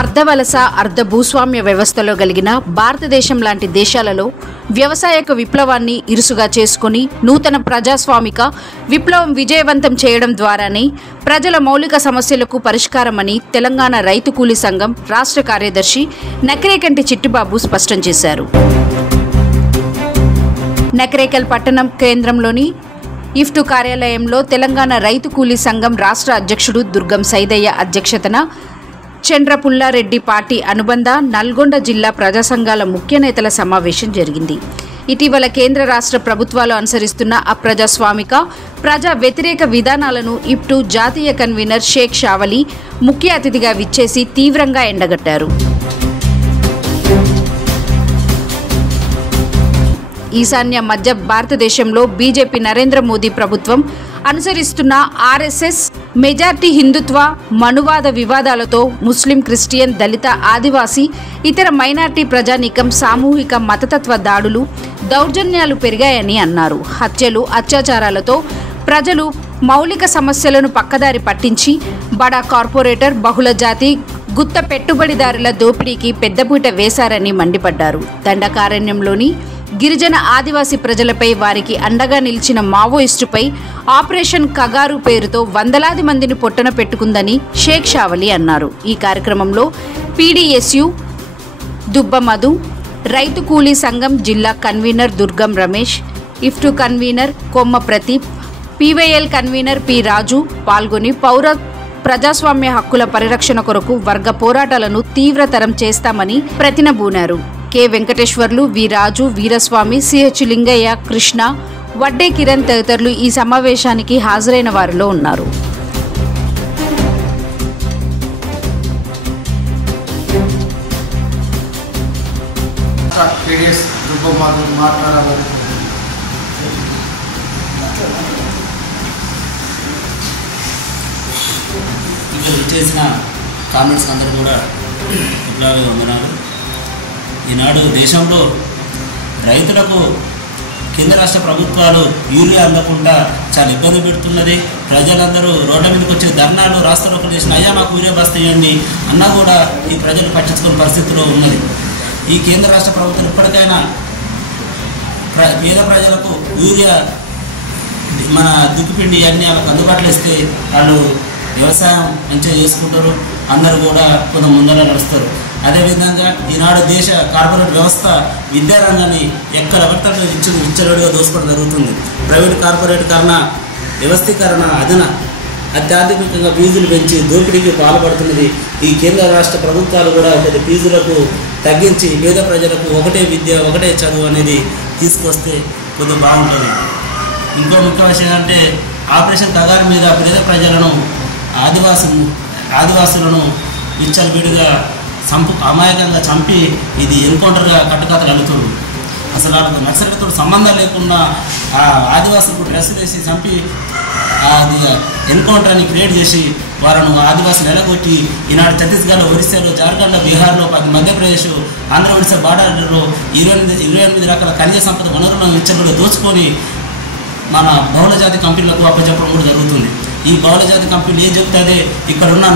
అర్ధవలస అర్ధ భూస్వామ్య వ్యవస్థలో కలిగిన భారతదేశం లాంటి దేశాలలో వ్యవసాయక విప్లవాన్ని ఇరుసుగా చేసుకుని నూతన ప్రజాస్వామిక విప్లవం విజయవంతం చేయడం ద్వారానే ప్రజల మౌలిక సమస్యలకు పరిష్కారమని తెలంగాణ రైతు కూలీ సంఘం రాష్ట్ర కార్యదర్శి నకిరేకంటి చిట్టిబాబు స్పష్టం చేశారు. నకిరేకల్ పట్టణం కేంద్రంలోని ఇఫ్టు కార్యాలయంలో తెలంగాణ రైతు కూలీ సంఘం రాష్ట్ర అధ్యక్షుడు దుర్గం సైదయ్య అధ్యక్షతన చంద్రపుల్లారెడ్డి పార్టీ అనుబంధ నల్గొండ జిల్లా ప్రజా సంఘాల ముఖ్య నేతల సమావేశం జరిగింది. ఇటీవల కేంద్ర రాష్ట్ర ప్రభుత్వాలు అనుసరిస్తున్న అప్రజాస్వామిక ప్రజా వ్యతిరేక విధానాలను ఇఫ్టు జాతీయ కన్వీనర్ షేక్ షావలి ముఖ్య అతిథిగా విచ్చేసి తీవ్రంగా ఎండగట్టారు. ఈశాన్య మధ్య భారతదేశంలో బీజేపీ నరేంద్ర మోదీ ప్రభుత్వం అనుసరిస్తున్న ఆర్ఎస్ఎస్ మెజార్టీ హిందుత్వ మనువాద వివాదాలతో ముస్లిం, క్రిస్టియన్, దళిత, ఆదివాసీ, ఇతర మైనార్టీ ప్రజానీకం సామూహిక మతతత్వ దాడులు, దౌర్జన్యాలు పెరిగాయని అన్నారు. హత్యలు, అత్యాచారాలతో ప్రజలు మౌలిక సమస్యలను పక్కదారి పట్టించి బడా కార్పొరేటర్, బహుళజాతి, గుత్త పెట్టుబడిదారుల దోపిడీకి పెద్దపీట వేశారని మండిపడ్డారు. దండకారణ్యంలోని గిరిజన ఆదివాసీ ప్రజలపై వారికి అండగా నిలిచిన మావోయిస్టుపై ఆపరేషన్ కగారు పేరుతో వందలాది మందిని పొట్టన పెట్టుకుందని షేక్ షావలి అన్నారు. ఈ కార్యక్రమంలో పీడీఎస్యు దుబ్బమధు, రైతు కూలీ సంఘం జిల్లా కన్వీనర్ దుర్గం రమేష్, ఇఫ్టు కన్వీనర్ కొమ్మ ప్రదీప్, పీవైఎల్ కన్వీనర్ పి రాజు పాల్గొని పౌర ప్రజాస్వామ్య హక్కుల పరిరక్షణ కొరకు వర్గ పోరాటాలను తీవ్రతరం చేస్తామని ప్రతినబూనారు. కె వెంకటేశ్వర్లు, వి రాజు, వీరస్వామి, సిహెచ్ లింగయ్య, కృష్ణ, వడ్డే కిరణ్ తదితరులు ఈ సమావేశానికి హాజరైన వారిలో ఉన్నారు. ఇక్కడ చేసిన కామెంట్స్ అందరూ కూడా ఇట్లాగే వందనాలు. ఈనాడు దేశంలో రైతులకు కేంద్ర రాష్ట్ర ప్రభుత్వాలు యూరియా అందకుండా చాలా ఇబ్బంది పెడుతున్నది. ప్రజలందరూ రోడ్ల మీదకి వచ్చే ధర్నాలు, రాస్తారోకలు చేసిన అయ్యా మాకు యూరియా బస్తా ఇవ్వండి అన్నా కూడా ఈ ప్రజలు పట్టించుకునే పరిస్థితిలో ఉన్నది. ఈ కేంద్ర రాష్ట్ర ప్రభుత్వం ఇప్పటికైనా పేద ప్రజలకు యూరియా, మన దుక్కిపిండి అన్నీ వాళ్ళకి అందుబాటులో ఇస్తే వాళ్ళు వ్యవసాయం మంచిగా చేసుకుంటారు, అందరూ కూడా కొంత ముందర నడుస్తారు. అదేవిధంగా ఈనాడు దేశ కార్పొరేట్ వ్యవస్థ విద్యారంగాన్ని ఎక్కడ పడితే విచ్చలవిడిగా దోసుకోవడం జరుగుతుంది. ప్రైవేట్ కార్పొరేటీకరణ, వ్యవస్థీకరణ, అత్యాధునికంగా ఫీజులు పెంచి దోపిడీకి పాల్పడుతున్నది. ఈ కేంద్ర రాష్ట్ర ప్రభుత్వాలు కూడా ఒకటి ఫీజులకు తగ్గించి పేద ప్రజలకు ఒకటే విద్య, ఒకటే చదువు అనేది తీసుకొస్తే కొద్దిగా బాగుంటుంది. ఇంకో ముఖ్య విషయం అంటే ఆపరేషన్ కగారు మీద పేద ప్రజలను, ఆదివాసులను విచ్చలవిడిగా అమాయకంగా చంపి ఇది ఎన్కౌంటర్గా కట్టుకథలు అల్లుతుంది. అసలు వాళ్ళకు నక్సలతో సంబంధం లేకుండా ఆ ఆదివాసులకు డ్రెస్ వేసి చంపి అది ఎన్కౌంటర్ అని క్రియేట్ చేసి వారిని ఆదివాసులు ఎలగొట్టి ఈనాడు ఛత్తీస్గఢ్లో, ఒరిస్సాలో, జార్ఖండ్లో, బీహార్లో, మధ్యప్రదేశ్, ఆంధ్ర, ఒడిశా బార్డర్లో 28 రకాల ఖనిజ సంపద వనరులను విచ్చలవిడిగా దోచుకొని మన బహుళజాతి కంపెనీలకు అప్పచెప్పడం కూడా జరుగుతుంది. ఈ బహుళజాతి కంపెనీలు ఏం చెప్తాదే ఇక్కడ ఉన్న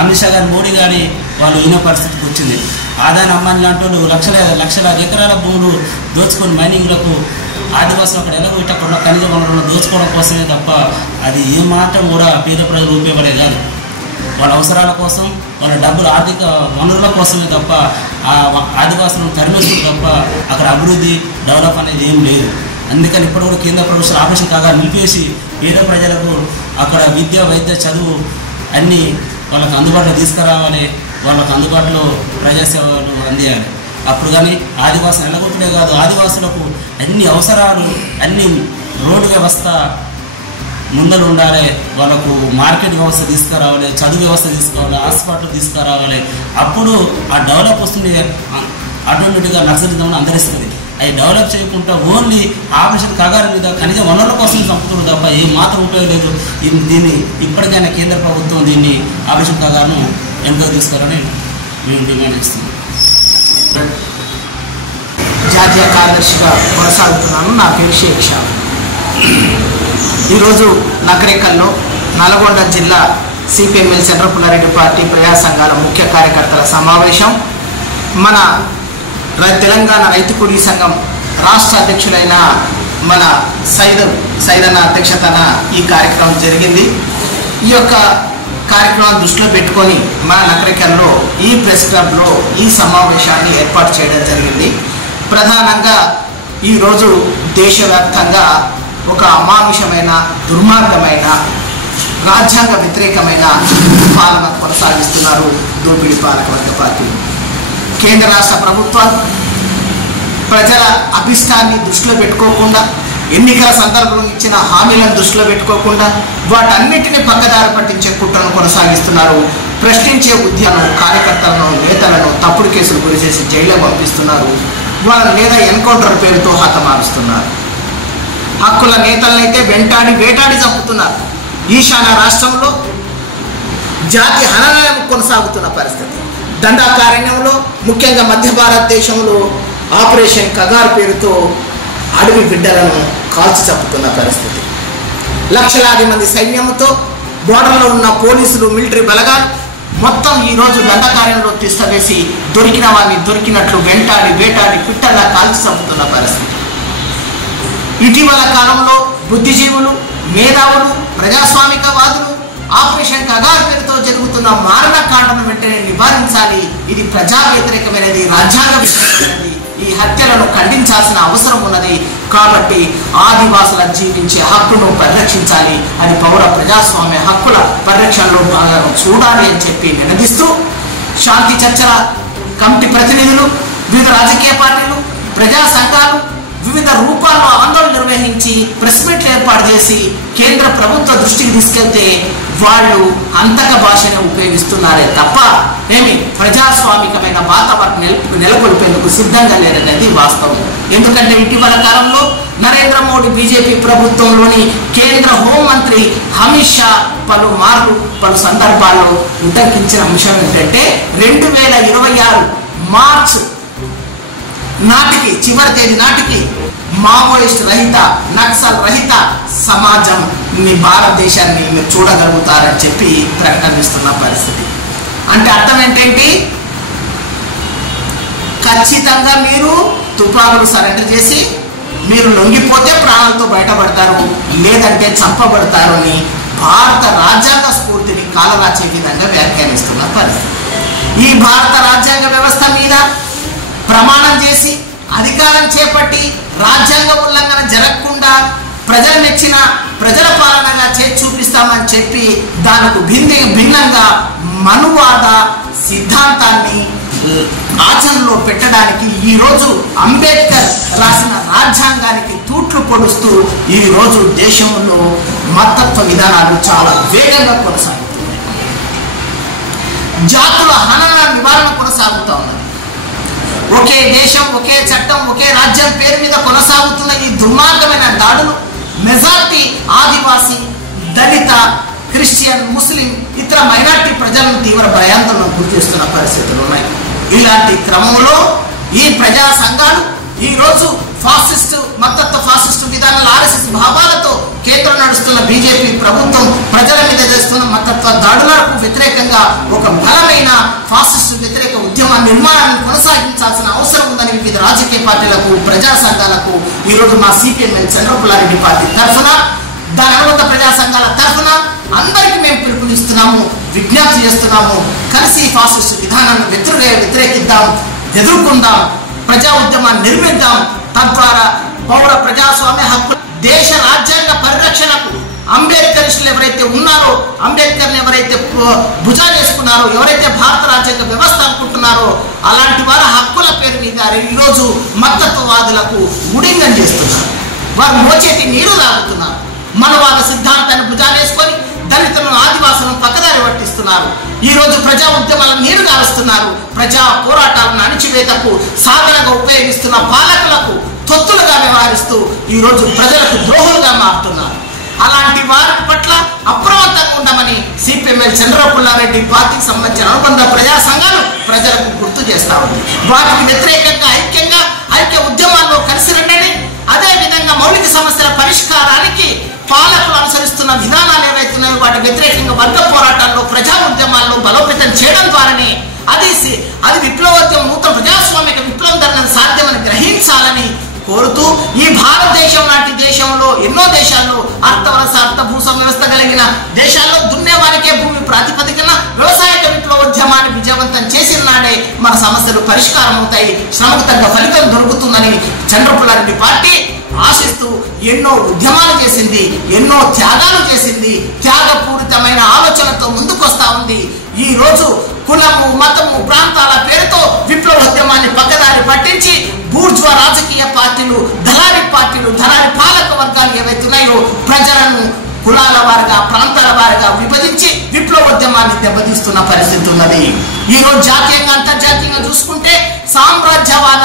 అమిత్ షా గారి, మోడీ గారి వాళ్ళు ఈయన పరిస్థితికి వచ్చింది. ఆదాయ అమ్మాని లాంటి వాళ్ళు లక్షల ఎకరాల భూములు దోచుకొని మైనింగ్లకు ఆదివాసులు అక్కడ ఎలగొట్టకుండా ఖనిజ వనరులను దోచుకోవడం కోసమే తప్ప అది ఏమాత్రం కూడా పేద ప్రజలు ఉపయోగపడే కాదు. వాళ్ళ అవసరాల కోసం, వాళ్ళ డబ్బులు, ఆర్థిక వనరుల కోసమే తప్ప ఆ ఆదివాసులను తరిమేస్తుంది తప్ప అక్కడ అభివృద్ధి, డెవలప్ అనేది ఏం లేదు. అందుకని ఇప్పుడు కూడా కేంద్ర ప్రభుత్వం ఆపరేషన్ కాగా నిలిపేసి పేద ప్రజలకు అక్కడ విద్య, వైద్య, చదువు అన్నీ వాళ్ళకు అందుబాటులో తీసుకురావాలి, వాళ్ళకు అందుబాటులో ప్రజాసేవలు అందియాలి. అప్పుడు కానీ ఆదివాసులు ఎలగొట్టుడే కాదు, ఆదివాసులకు అన్ని అవసరాలు, అన్ని రోడ్డు వ్యవస్థ ముందలు ఉండాలి, వాళ్ళకు మార్కెట్ వ్యవస్థ తీసుకురావాలి, చదువు వ్యవస్థ తీసుకోవాలి, హాస్పిటల్ తీసుకురావాలి. అప్పుడు ఆ డెవలప్ వస్తుంది. ఆటోమేటిక్గా నక్సలిజం అందరిస్తుంది. అవి డెవలప్ చేయకుండా ఓన్లీ ఆపరేషన్ కగారు మీద ఖనిజ వనరుల కోసం చంపుతుంది తప్ప ఏం మాత్రం ఉపయోగం లేదు. దీన్ని ఇప్పటికైనా కేంద్ర ప్రభుత్వం దీన్ని ఆపరేషన్ కగారును వెనుక తీసుకోవాలని మేము డిమాండ్ చేస్తున్నాం. జాతీయ కార్యదర్శిగా కొనసాగుతున్నాను. నా పేరు షేక్ షావలి. ఈరోజు నకిరేకల్లో నల్గొండ జిల్లా సిపిఎంఎల్ సెంట్రల్ పుల్లారెడ్డి పార్టీ ప్రజా సంఘాల ముఖ్య కార్యకర్తల సమావేశం మన తెలంగాణ రైతు కూలీ సంఘం రాష్ట్ర అధ్యక్షులైన మన సైదన్న అధ్యక్షతన ఈ కార్యక్రమం జరిగింది. ఈ యొక్క కార్యక్రమాన్ని దృష్టిలో పెట్టుకొని మన నకరికల్లో ఈ ప్రెస్ క్లబ్లో ఈ సమావేశాన్ని ఏర్పాటు చేయడం జరిగింది. ప్రధానంగా ఈరోజు దేశవ్యాప్తంగా ఒక అమానుషమైన దుర్మార్గమైన రాజ్యాంగ వ్యతిరేకమైన పాలన కొనసాగిస్తున్నారు దోపిడీ పాలకవర్గ పార్టీ. కేంద్ర రాష్ట్ర ప్రభుత్వాలు ప్రజల అభిష్టాన్ని దృష్టిలో పెట్టుకోకుండా, ఎన్నికల సందర్భంలో ఇచ్చిన హామీలను దృష్టిలో పెట్టుకోకుండా వాటన్నిటిని పక్కదారి పట్టించే కుట్రను కొనసాగిస్తున్నారు. ప్రశ్నించే ఉద్యమం కార్యకర్తలను, నేతలను తప్పుడు కేసులు గురి చేసి జైల్లో పంపిస్తున్నారు. వాళ్ళ లేదా ఎన్కౌంటర్ పేరుతో హతమారుస్తున్నారు. హక్కుల నేతలనైతే వేటాడి చంపుతున్నారు. ఈశాన్య రాష్ట్రంలో జాతి హననం కొనసాగుతున్న పరిస్థితి. దండాకారణ్యంలో ముఖ్యంగా మధ్య భారతదేశంలో ఆపరేషన్ కగార్ పేరుతో అడవి బిడ్డలను కాల్చి చంపుతున్న పరిస్థితి. లక్షలాది మంది సైన్యంతో బోర్డర్లో ఉన్న పోలీసులు, మిలిటరీ బలగాలు మొత్తం ఈరోజు దండకార్యంలో తిష్టవేసి దొరికిన వారిని దొరికినట్లు వేటాడి పిట్టల్లా కాల్చి చంపుతున్న పరిస్థితి. ఇటీవల కాలంలో బుద్ధిజీవులు, మేధావులు, ప్రజాస్వామికవాదులు ఆపరేషన్ కగార్ పేరుతో జరుగుతున్న మారణకాండను వెంటనే నివారించాలి. ఇది ప్రజా వ్యతిరేకమైనది, రాజ్యాంగ వ్యతిరేకమైనది. ఈ హత్యలను ఖండించాల్సిన అవసరం ఉన్నది. కాబట్టి ఆదివాసుల జీవించే హక్కును పరిరక్షించాలి. అది పౌర ప్రజాస్వామ్య హక్కుల పరిరక్షణలో భాగంగా చూడాలి అని చెప్పి నినదిస్తూ శాంతి చర్చల కమిటీ ప్రతినిధులు, వివిధ రాజకీయ పార్టీలు, ప్రజా సంఘాలు వివిధ రూపాల్లో ఆందోళన నిర్వహించి ప్రెస్ మీట్లు ఏర్పాటు చేసి కేంద్ర ప్రభుత్వ దృష్టికి తీసుకెళ్తే వాళ్ళు అంతక భాషనే ఉపయోగిస్తున్నారే తప్ప ప్రజాస్వామికమైన వాతావరణం నెలకొల్పేందుకు సిద్ధంగా లేదనేది వాస్తవం. ఎందుకంటే ఇటీవల కాలంలో నరేంద్ర మోడీ బీజేపీ ప్రభుత్వంలోని కేంద్ర హోంమంత్రి అమిత్ షా పలు సందర్భాల్లో ఉటంకించిన అంశం ఏంటంటే 2026 మార్చ్ నాటికి, చివరి తేదీ నాటికి మావోయిస్ట్ రహిత, నక్సల్ రహిత సమాజం మీ భారతదేశాన్ని మీరు చూడగలుగుతారని చెప్పి ప్రకటనిస్తున్న పరిస్థితి. అంటే అర్థం ఏంటంటే ఖచ్చితంగా మీరు తుపాకులు సరెండర్ చేసి మీరు లొంగిపోతే ప్రాణాలతో బయటపడతారు, లేదంటే చంపబడతారు అని భారత రాజ్యాంగ స్ఫూర్తిని కాలరాచే విధంగా వ్యాఖ్యానిస్తున్న పరిస్థితి. ఈ భారత రాజ్యాంగ వ్యవస్థ మీద ప్రమాణం చేసి అధికారం చేపట్టి రాజ్యాంగ ఉల్లంఘన జరగకుండా ప్రజలు మెచ్చిన ప్రజల పాలనగా చేసి చూపిస్తామని చెప్పి దానికి భిన్నంగా మనువాద సిద్ధాంతాన్ని ఆచరణలో పెట్టడానికి ఈరోజు అంబేద్కర్ రాసిన రాజ్యాంగానికి తూట్లు పొడుస్తూ ఈరోజు దేశంలో మతత్వ విధానాలు చాలా వేగంగా కొనసాగుతున్నాయి. జాతుల హనన నివారణ కొనసాగుతూ ఉన్నది. ఒకే దేశం, ఒకే చట్టం, ఒకే రాజ్యం పేరు మీద కొనసాగుతున్న ఈ దుర్మార్గమైన దాడులు మెజార్టీ ఆదివాసీ, దళిత, క్రిస్టియన్, ముస్లిం, ఇతర మైనార్టీ ప్రజలను తీవ్ర భయాందోళనకు గురిచేస్తున్న పరిస్థితులు ఉన్నాయి. ఇలాంటి క్రమంలో ఈ ప్రజా సంఘాలు ఈరోజు మతత్వ ఫాసిస్టు విధానాలు, ఆర్ఎస్ఎస్ భావాలతో కేంద్రం నడుస్తున్న బీజేపీ ప్రభుత్వం ప్రజల మీద చేస్తున్న మతత్వ దాడులకు వ్యతిరేకంగా ఒక బలమైన ఫాసిస్టు వ్యతిరేక ఉద్యమ నిర్మాణాన్ని కొనసాగించాల్సిన అవసరం ఉందని వివిధ రాజకీయ పార్టీలకు, ప్రజా సంఘాలకు ఈరోజు మా సిపిఎంఎల్ సెంట్రల్ పుల్లారెడ్డి పార్టీ తరఫున, దాని అనుబంధ ప్రజా సంఘాల తరఫున అందరికీ మేము పిలుపునిస్తున్నాము, విజ్ఞప్తి చేస్తున్నాము. కలిసి ఫాసిస్టు విధానాన్ని వ్యతిరేకిద్దాం, ఎదుర్కొందాం, ప్రజా ఉద్యమాన్ని నిర్మిద్దాం. తద్వారా పౌర ప్రజాస్వామ్య హక్కులు, దేశ రాజ్యాంగ పరిరక్షణకు అంబేద్కరిస్టులు ఎవరైతే ఉన్నారో, అంబేద్కర్ని ఎవరైతే భుజాలేసుకున్నారో, ఎవరైతే భారత రాజ్యాంగ వ్యవస్థ అనుకుంటున్నారో అలాంటి వారి హక్కుల పేరు మీద ఈరోజు మతత్వవాదులకు ఉడింగం చేస్తున్నారు. వారు మోచేతి నీరు తాగుతున్నారు. మనవాద సిద్ధాంతాన్ని భుజాలేసుకొని దళితులను, ఆదివాసులను పక్కదారి పట్టిస్తున్నారు. ఈరోజు ప్రజా ఉద్యమాలను నీరు గారుస్తున్నారు. ప్రజా పోరాటాలను అణిచివేతకు సాధనగా ఉపయోగిస్తున్న పాలకులకు తొత్తులుగా వ్యవహరిస్తూ ఈరోజు ప్రజలకు ద్రోహులుగా మారుతున్నారు. అలాంటి వారి పట్ల అప్రమత్తంగా ఉండమని సిపిఎంఎల్ చంద్రబాబు పుల్లారెడ్డి పార్టీకి సంబంధించిన అనుబంధ ప్రజా సంఘాలు ప్రజలకు గుర్తు చేస్తా ఉంది. వాటికి వ్యతిరేకంగా ఐక్య ఉద్యమాల్లో కలిసి రండి. అదేవిధంగా మౌలిక సమస్యల పరిష్కారానికి పాలకులు అనుసరిస్తున్న విధానాలు ఏవైతున్నాయో వాటి వ్యతిరేకంగా వర్గ పోరాటాల్లో ప్రజా ఉద్యమాలను బలోపేతం చేయడం ద్వారానే అది విప్లవోద్యమం నూతన ప్రజాస్వామిక విప్లవం ధరణ సాధ్యమని గ్రహించాలని కోరుతూ ఈ భారతదేశం లాంటి దేశంలో ఎన్నో దేశాల్లో అర్థ భూస్వామ్య వ్యవస్థ కలిగిన దేశాల్లో దున్నేవారికే భూమి ప్రాతిపదికన వ్యవసాయక విప్లవోద్యమాన్ని విజయవంతం చేసిన నాడే మన సమస్యలు పరిష్కారం అవుతాయి, శ్రమకు తగ్గ ఫలితం దొరుకుతుందని చంద్రపుల్లారెడ్డి పార్టీ ఆశిస్తూ ఎన్నో ఉద్యమాలు చేసింది, ఎన్నో త్యాగాలు చేసింది, త్యాగపూరితమైన ఆలోచనతో ముందుకొస్తా ఉంది. ఈ రోజు కులము మతము ప్రాంతాల పేరుతో విప్లవోద్యమాన్ని పక్కదారి పట్టించి బూర్జువా రాజకీయ పార్టీలు దళారీ పాలక వర్గాలు ఏవైతున్నాయో ప్రజలను కులాల వారుగా ప్రాంతాల వారుగా విభజించి విప్లవోద్యమాన్ని దెబ్బతీస్తున్న పరిస్థితి ఉన్నది. ఈ రోజు జాతీయంగా అంతర్జాతీయంగా చూసుకుంటే సామ్రాజ్యవాద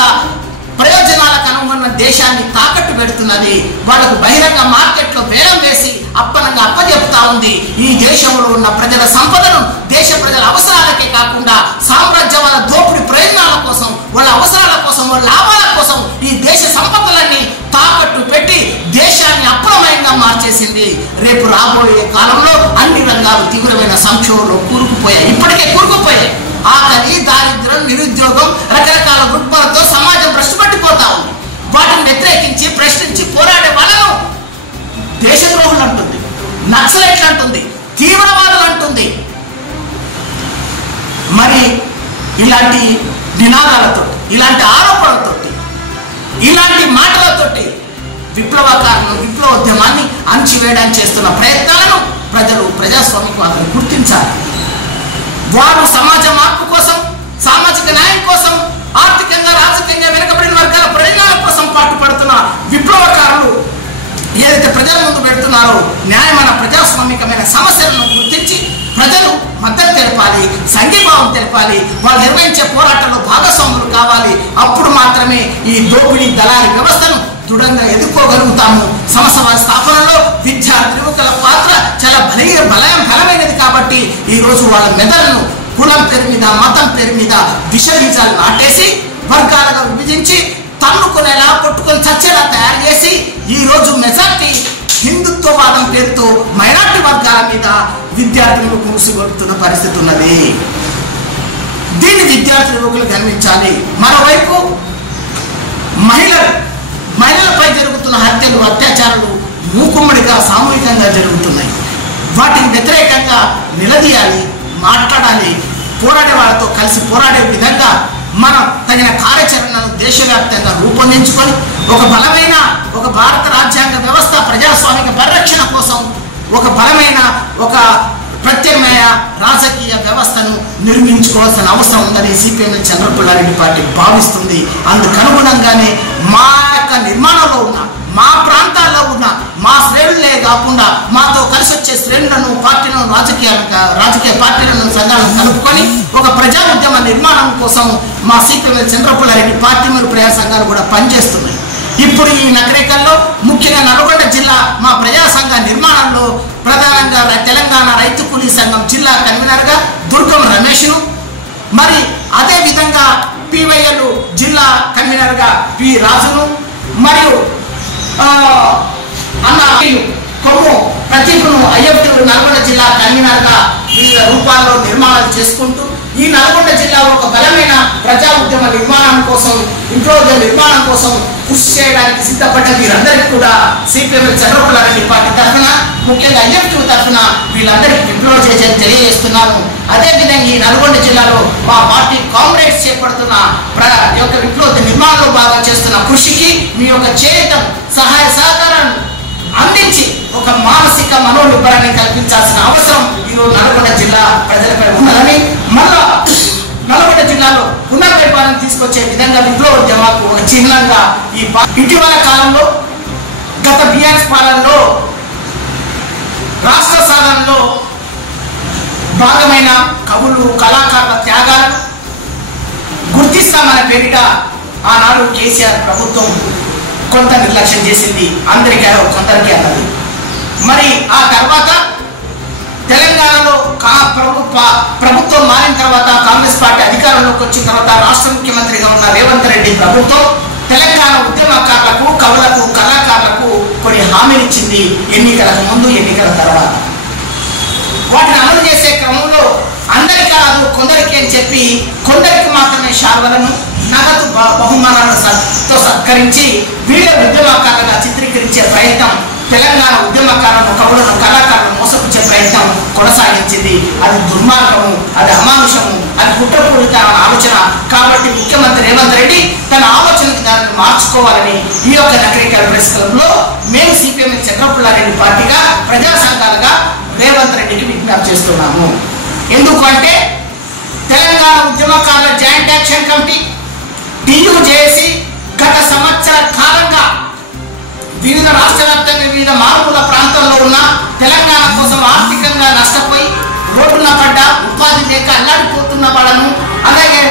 ప్రయోజనాలకు అనుగుణ దేశాన్ని తాకట్టు పెడుతున్నది. వాళ్ళకు బహిరంగ మార్కెట్లో బేరం వేసి అప్పనంగా అప్పచెప్తా ఉంది. ఈ దేశంలో ఉన్న ప్రజల సంపదను దేశ ప్రజల అవసరాలకే కాకుండా సామ్రాజ్యవాద దోపిడీ ప్రయోజనాల కోసం, వాళ్ళ అవసరాల కోసం, వాళ్ళ లాభాల కోసం ఈ దేశ సంపదలన్నీ తాకట్టు పెట్టి దేశాన్ని అప్రమయంగా మార్చేసింది. రేపు రాబోయే కాలంలో అన్ని రంగాలు తీవ్రమైన సంక్షోభంలో కూరుకుపోయాయి, ఇప్పటికే కూరుకుపోయాయి. ఆకలి, దారిద్ర్యం, నిరుద్యోగం, రకరకాల రుగ్మలతో సమాజం భ్రష్టుపట్టిపోతా ఉంది. వాటిని వ్యతిరేకించి ప్రశ్నించి పోరాడే వాళ్ళను దేశద్రోహులు అంటుంది, నక్సలైట్లు అంటుంది, తీవ్రవాదులు అంటుంది. మరి ఇలాంటి నినాదాలతో, ఇలాంటి ఆరోపణలతోటి, ఇలాంటి మాటలతోటి విప్లవకారులు విప్లవోద్యమాన్ని అణచివేయడానికి చేస్తున్న ప్రయత్నాలను ప్రజలు ప్రజాస్వామికవాదులు గుర్తించాలి. వారు సమాజ మార్పు కోసం, సామాజిక న్యాయం కోసం, ఆర్థికంగా రాజకీయంగా వెనుకబడిన వర్గాల ప్రయోజనాల కోసం పాటుపడుతున్న విప్లవకారులు ఏదైతే ప్రజల ముందు పెడుతున్నారో న్యాయమైన ప్రజాస్వామికమైన సమస్యలను గుర్తించి ప్రజలు మద్దతు తెలపాలి, సంఘీభావం తెలపాలి, వాళ్ళు నిర్వహించే పోరాటంలో భాగస్వాములు కావాలి. అప్పుడు మాత్రమే ఈ దోపిడీ దళారీ వ్యవస్థను దృఢంగా ఎదుర్కోగలుగుతాము. సమసమాజ స్థాపనలో విద్యార్థి యువకుల పాత్ర చాలా బలమైనది. కాబట్టి ఈ రోజు వాళ్ళ మెదడును కులం పేరు మీద, మతం పేరు మీద విష బీజాలు నాటేసి వర్గాలుగా విభజించి తన్నుకునేలా కొట్టుకొని చచ్చేలా తయారు చేసి ఈ రోజు మెజార్టీ హిందుత్వవాదం పేరుతో మైనార్టీ వర్గాల మీద విద్యార్థులు మూసిగొడుతున్న పరిస్థితి ఉన్నది. దీన్ని విద్యార్థుల యువకులు గమనించాలి. మరోవైపు మహిళలపై జరుగుతున్న హత్యలు, అత్యాచారాలు మూకుమ్మడిగా సామూహికంగా జరుగుతున్నాయి. వాటికి వ్యతిరేకంగా నిలదీయాలి, మాట్లాడాలి, పోరాడే వాళ్ళతో కలిసి పోరాడే విధంగా మనం తగిన కార్యాచరణను దేశవ్యాప్తంగా రూపొందించుకొని ఒక భారత రాజ్యాంగ వ్యవస్థ ప్రజాస్వామిక పరిరక్షణ కోసం ఒక బలమైన ఒక ప్రత్యామ్నాయ రాజకీయ వ్యవస్థను నిర్మించుకోవాల్సిన అవసరం ఉందని సిపిఎం చంద్రపుల్లారెడ్డి పార్టీ భావిస్తుంది. అందుకనుగుణంగానే మా యొక్క నిర్మాణంలో ఉన్న, మా ప్రాంతాల్లో ఉన్న మా శ్రేణులే కాకుండా మాతో కలిసి వచ్చే శ్రేణులను, పార్టీలను, రాజకీయ పార్టీలను, సంఘాలను కలుపుకొని ఒక ప్రజా ఉద్యమ నిర్మాణం కోసం మా సిపిఎం చంద్రపుల్లారెడ్డి పార్టీ మరియు ప్రజా సంఘాలు కూడా పనిచేస్తున్నాయి. ఇప్పుడు ఈ నగరికల్లో ముఖ్యంగా నల్గొండ జిల్లా మా ప్రజా సంఘ నిర్మాణంలో ప్రధానంగా తెలంగాణ రైతు కూలీ సంఘం జిల్లా కన్వీనర్గా దుర్గం రమేష్ను, మరి అదే విధంగా పివైఎల్ జిల్లా కన్వీనర్గా పి రాజును, మరియు కొమ్ము ప్రతీకును ఐఎఫ్టీ నల్గొండ జిల్లా కన్వీనర్గా వివిధ రూపాల్లో నిర్మాణాలు చేసుకుంటూ ఈ నల్గొండ జిల్లాలో ఒక బలమైన ప్రజా ఉద్యమ నిర్మాణం కోసం, విప్లవోద్యమ నిర్మాణం కోసం కృషి చేయడానికి సిద్ధపడ్డ వీరందరికీ కూడా సిపిఎం చంద్రపుల్లారెడ్డి పార్టీ తరఫున, ముఖ్యంగా ఐఎఫ్టీ తరఫున వీళ్ళందరికీ విప్లవ తెలియజేస్తున్నాను. అదేవిధంగా ఈ నల్గొండ జిల్లాలో మా పార్టీ కామ్రేడ్స్ చేపడుతున్న యొక్క విప్లవ నిర్మాణంలో బాగా చేస్తున్న కృషికి మీ యొక్క చేతం సహాయ సహకారాన్ని అందించి ఒక మానసిక మనోనిబ్బరాన్ని కల్పించాల్సిన అవసరం ఈరోజు నల్గొండ జిల్లా ప్రజలపై ఉన్నదని, మళ్ళా నల్గొండ జిల్లాలో పునర్నిర్మాణం తీసుకొచ్చే విధంగా విప్లవోద్యమాలకు ఒక చిహ్నంగా ఈ ఇటీవల కాలంలో గత బీఆర్ఎస్ పాలనలో రాష్ట్ర సాధనలో భాగమైన కవులు, కళాకారుల త్యాగాలను గుర్తిస్తామనే పేరిట ఆనాడు కేసీఆర్ ప్రభుత్వం కొంత నిర్లక్ష్యం చేసింది. అందరికీ కొందరికి అన్నది. మరి ఆ తర్వాత తెలంగాణలో ప్రభుత్వం మారిన తర్వాత, కాంగ్రెస్ పార్టీ అధికారంలోకి వచ్చిన తర్వాత రాష్ట్ర ముఖ్యమంత్రిగా ఉన్న రేవంత్ రెడ్డి ప్రభుత్వం తెలంగాణ ఉద్యమకారులకు, కవులకు, కళాకారులకు కొన్ని హామీలు ఇచ్చింది. ఎన్నికలకు ముందు, ఎన్నికల తర్వాత వాటిని అమలు చేసే క్రమంలో అందరికీ కాదు కొందరికి అని చెప్పి కొందరికి మాత్రమే శాల్వలను నగదు బహుమానాలతో సత్కరించి వీళ్ళ ఉద్యమకారులుగా చిత్రీకరించే ప్రయత్నం, తెలంగాణ ఉద్యమకారులను కవులను కళాకారులను మోసపుచ్చే ప్రయత్నం కొనసాగించింది. అది దుర్మార్గము, అది అమానుషము, అది కుట్రపూరిత ఆలోచన. కాబట్టి ముఖ్యమంత్రి రేవంత్ రెడ్డి తన ఆలోచనకు దాన్ని మార్చుకోవాలని ఈ యొక్క నకరికల్ ప్రెస్ క్లబ్ లో మేము సిపిఎం చంద్రపుల్లారెడ్డి పార్టీగా ప్రజా సంఘాలుగా రేవంత్ రెడ్డికి విజ్ఞప్తి చేస్తున్నాము. ఎందుకు అంటే తెలంగాణ ఉద్యమకారుల జాయింట్ యాక్షన్ కమిటీ టీయూజేసి గత సంవత్సర కాలంగా వివిధ రాష్ట్ర వ్యాప్తంగా వివిధ మారుమూల ప్రాంతాల్లో ఉన్న తెలంగాణ కోసం ఆర్థికంగా నష్టపోయి రోడ్డున పడ్డ ఉపాధి లేక అల్లాడిపోతున్న వాళ్ళను, అలాగే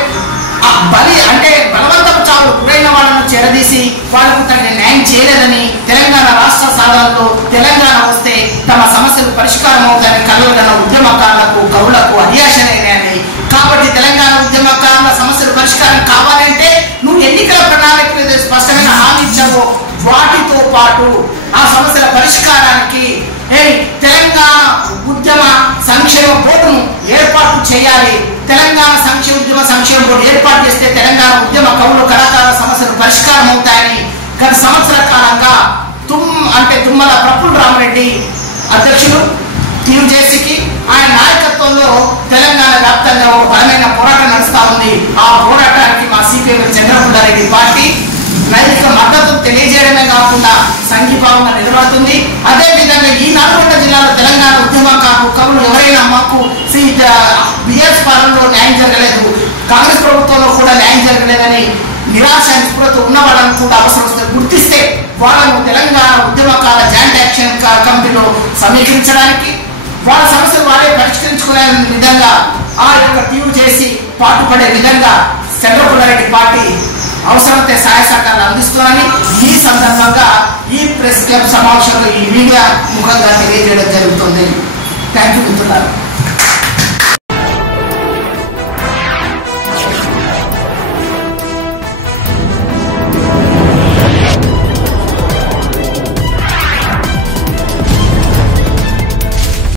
బలవంతపు చావులు గురైన వాళ్ళను చేరదీసి వాళ్ళకు తగిన న్యాయం చేయలేదని తెలంగాణ రాష్ట్ర సాధనలో తెలంగాణ వస్తే తమ సమస్యలు పరిష్కారం అవుతాయని కలలుగన్న ఉద్యమకారులకు కవులకు అడియాశనైనాయని. కాబట్టి తెలంగాణ ఉద్యమకారుల సమస్యలు పరిష్కారం కావాలంటే నువ్వు ఎన్నికల ప్రణాళిక మీద స్పష్టమైన హామీ ఇచ్చావో వాటితో పాటు ఆ సమస్యల పరిష్కారానికి తెలంగాణ ఉద్యమ సంక్షేమ బోర్డును ఏర్పాటు చేయాలి. తెలంగాణ సంక్షేమ బోర్డు ఏర్పాటు చేస్తే తెలంగాణ ఉద్యమ కవులు కళాకారుల సమస్యలు పరిష్కారం అవుతాయని గత సంవత్సర కాలంగా తుమ్మల ప్రఫుల్ రామరెడ్డి అధ్యక్షులు టీయూజేసీకి ఆయన నాయకత్వంలో తెలంగాణ వ్యాప్తంగా ఒక బలమైన పోరాటం నడుస్తా ఉంది. ఆ పోరాటానికి మా సిపిఎం చంద్రపుల్లారెడ్డి పార్టీ నైతిక మద్దతు తెలియజేయడమే కాకుండా సంఘీభావంగా నిలబడుతుంది. అదేవిధంగా ఈ నల్గొండ జిల్లాలో తెలంగాణ ఉద్యమకారులు కవులు ఎవరైనా మాకు బిఎస్ పాలనలో న్యాయం జరగలేదు, కాంగ్రెస్ ప్రభుత్వంలో కూడా న్యాయం జరగలేదని నిరాశ నిస్పృహతో ఉన్న వాళ్ళని కూడా అవసరం గుర్తిస్తే వాళ్ళను తెలంగాణ ఉద్యమకారుల జాయింట్ యాక్షన్ కమిటీలో సమీకరించడానికి వాళ్ళ సమస్యలు వాళ్ళే పరిష్కరించుకునే విధంగా ఆ యొక్క టీవీ చేసి పాటుపడే విధంగా చంద్రపుల్లారెడ్డి పార్టీ అవసరమైతే సహాయ సహకారాలు అందిస్తున్నారని ఈ సందర్భంగా ఈ ప్రెస్ క్లబ్ సమావేశంలో ఈ మీడియా ముఖంగా తెలియజేయడం జరుగుతుంది. థ్యాంక్ యూ మిత్రులారా.